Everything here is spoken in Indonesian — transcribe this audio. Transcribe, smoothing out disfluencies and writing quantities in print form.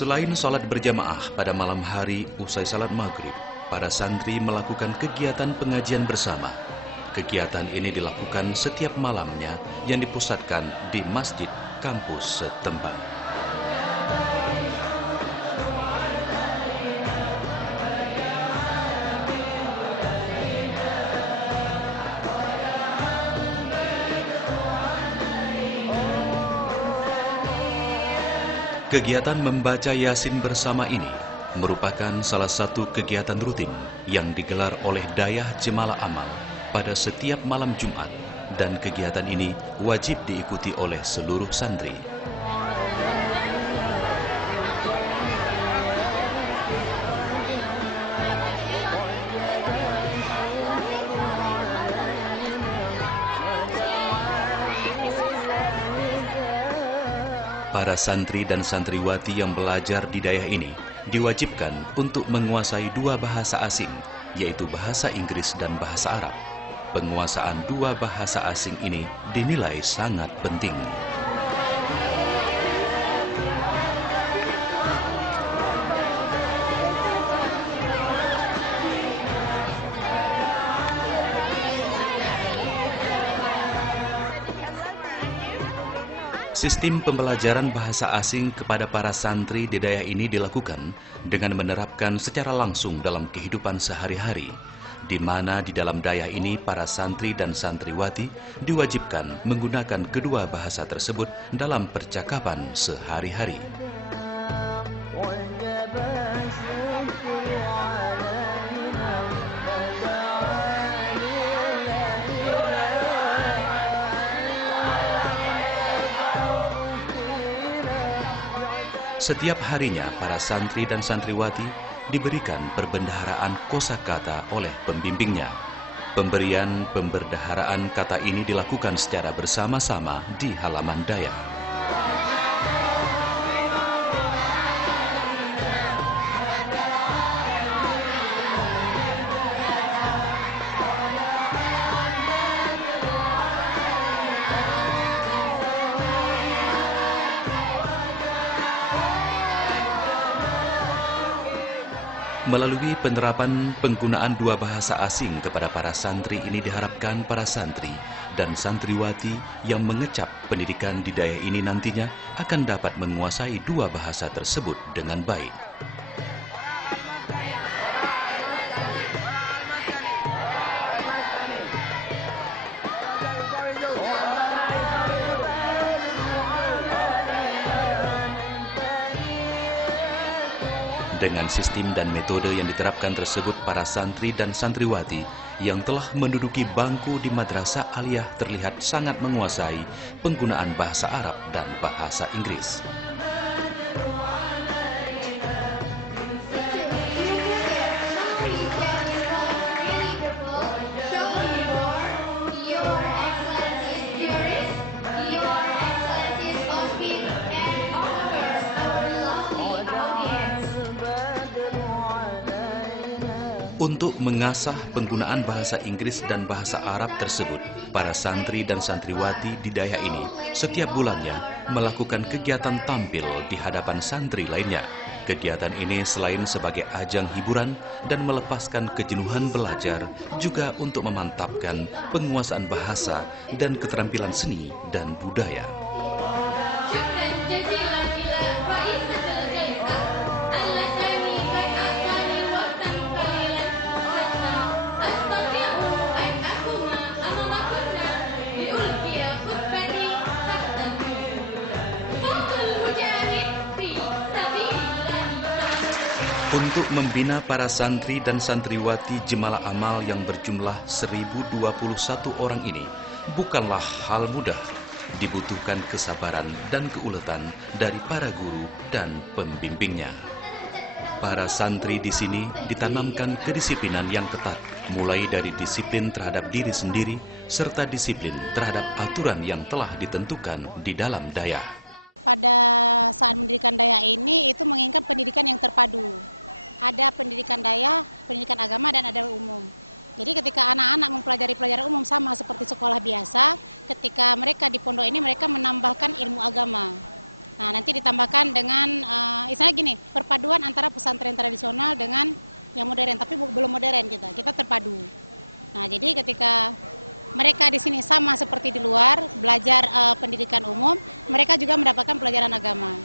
Selain sholat berjamaah pada malam hari usai salat maghrib, para santri melakukan kegiatan pengajian bersama. Kegiatan ini dilakukan setiap malamnya yang dipusatkan di masjid kampus setempat. Kegiatan membaca Yasin bersama ini merupakan salah satu kegiatan rutin yang digelar oleh Dayah Jemalah Amal pada setiap malam Jumat, dan kegiatan ini wajib diikuti oleh seluruh santri. Para santri dan santriwati yang belajar di Dayah ini diwajibkan untuk menguasai dua bahasa asing, yaitu bahasa Inggris dan bahasa Arab. Penguasaan dua bahasa asing ini dinilai sangat penting. Sistem pembelajaran bahasa asing kepada para santri di Dayah ini dilakukan dengan menerapkan secara langsung dalam kehidupan sehari-hari, di mana di dalam Dayah ini para santri dan santriwati diwajibkan menggunakan kedua bahasa tersebut dalam percakapan sehari-hari. Setiap harinya, para santri dan santriwati diberikan perbendaharaan kosakata oleh pembimbingnya. Pemberian pembendaharaan kata ini dilakukan secara bersama-sama di halaman Dayah. Melalui penerapan penggunaan dua bahasa asing kepada para santri ini diharapkan para santri dan santriwati yang mengecap pendidikan di Dayah ini nantinya akan dapat menguasai dua bahasa tersebut dengan baik. Dengan sistem dan metode yang diterapkan tersebut, para santri dan santriwati yang telah menduduki bangku di madrasah aliyah terlihat sangat menguasai penggunaan bahasa Arab dan bahasa Inggris. Untuk mengasah penggunaan bahasa Inggris dan bahasa Arab tersebut, para santri dan santriwati di Dayah ini setiap bulannya melakukan kegiatan tampil di hadapan santri lainnya. Kegiatan ini selain sebagai ajang hiburan dan melepaskan kejenuhan belajar, juga untuk memantapkan penguasaan bahasa dan keterampilan seni dan budaya. Untuk membina para santri dan santriwati Jemalah Amal yang berjumlah 1021 orang ini bukanlah hal mudah. Dibutuhkan kesabaran dan keuletan dari para guru dan pembimbingnya. Para santri di sini ditanamkan kedisiplinan yang ketat, mulai dari disiplin terhadap diri sendiri serta disiplin terhadap aturan yang telah ditentukan di dalam Dayah. Pada saat mendirikan Dayah ini itu menginginkan pendidikan yang terpadu. Ada pendidikan Dayah, pendidikan agama, dan ada umum. Jadi ketika anak-anak mempelajari pelajaran umum sama seperti sekolah biasa, ketika mereka di pondok ini mereka menambahkan ilmu agama. Nah, nanti ditambahkan dengan, misalnya gini, perpaduan antara pesantren tradisional dengan yang modern, tapi belum modern kita terpadu. Nah, jadi ketika mereka di sini sama seperti di luar, belajar pendidikan umum, mereka juga mendapatkan pelajaran agama.